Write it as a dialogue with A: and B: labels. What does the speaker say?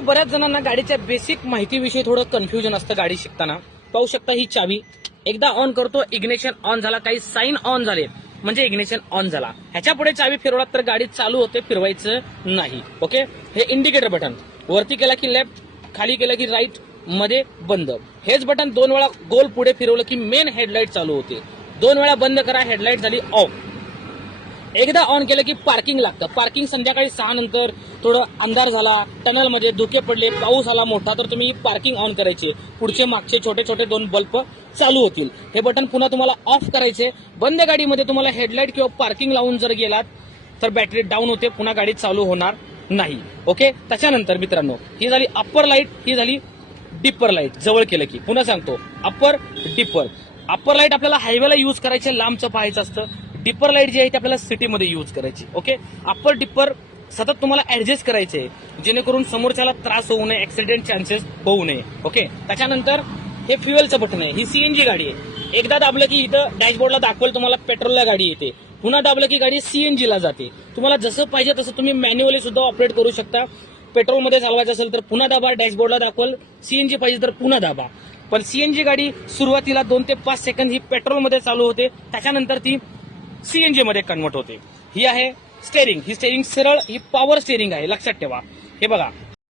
A: मित्रांनो बऱ्याच जणांना गाडीच्या बेसिक माहितीविषयी थोडं कन्फ्युजन असतं गाडी शिकताना. पाहू शकता ही चावी. एकदा ऑन करतो इग्नेशन ऑन झाला काही साईन ऑन झाले. म्हणजे इग्नेशन ऑन झाला. ह्याच्या पुढे चावी फिरवलात तर गाडी चालू होते फिरवायचं नाही. ओके हे इंडिकेटर बटन वरती केला की लेफ्ट खाली केलं की राईटमध्ये बंद. हेच बटन दोन वेळा गोल पुढे फिरवलं की मेन हेडलाईट चालू होते. दोन वेळा बंद करा हेडलाईट झाली ऑफ एकदा ऑन केलं की पार्किंग लागतं. पार्किंग संध्याकाळी सहा नंतर थोडं अंधार झाला टनलमध्ये धुके पडले पाऊस आला मोठा तर तुम्ही पार्किंग ऑन करायचे. पुढचे मागचे छोटे छोटे दोन बल्ब चालू होतील. हे बटन पुन्हा तुम्हाला ऑफ करायचे. बंद गाडीमध्ये तुम्हाला हेडलाईट किंवा पार्किंग लावून जर गेलात तर बॅटरी डाऊन होते पुन्हा गाडी चालू होणार नाही. ओके त्याच्यानंतर मित्रांनो ही झाली अप्पर लाइट ही झाली डिप्पर लाइट जवळ केलं की. पुन्हा सांगतो अप्पर डिप्पर अप्पर लाइट आपल्याला हायवेला युज करायचे लांबचं पाहायचं असतं. डिपर लाइट जी आहे ती आपल्याला सिटीमध्ये युज करायची ओके? अप्पर डिपर सतत तुम्हाला ऍडजस्ट करायचे जेणेकरून समोरच्याला त्रास होऊ नये ऍक्सिडेंट चान्सेस होऊ नये ओके? त्याच्यानंतर हे फ्युएलचं बटन आहे ही सीएनजी गाडी आहे. एकदा दाबलं की इथं डॅशबोर्डला दाखवेल तुम्हाला पेट्रोलला गाडी येते. पुन्हा दाबलं की गाडी सीएनजीला जाते. तुम्हाला जसं पाहिजे तसं तुम्ही मॅन्युअली सुद्धा ऑपरेट करू शकता. पेट्रोलमध्ये चालवायचं असेल तर पुन्हा दाबा डॅशबोर्डला दाखवाल. सीएनजी पाहिजे तर पुन्हा दाबा. पण सीएनजी गाडी सुरुवातीला दोन ते पाच सेकंद ही पेट्रोलमध्ये चालू होते. त्याच्यानंतर ती सीएनजी मध्ये कन्वर्ट होते. ही आहे स्टेरिंग ही स्टेरिंग सरळ ही पॉवर स्टेरिंग आहे. लक्षात ठेवा. हे बघा.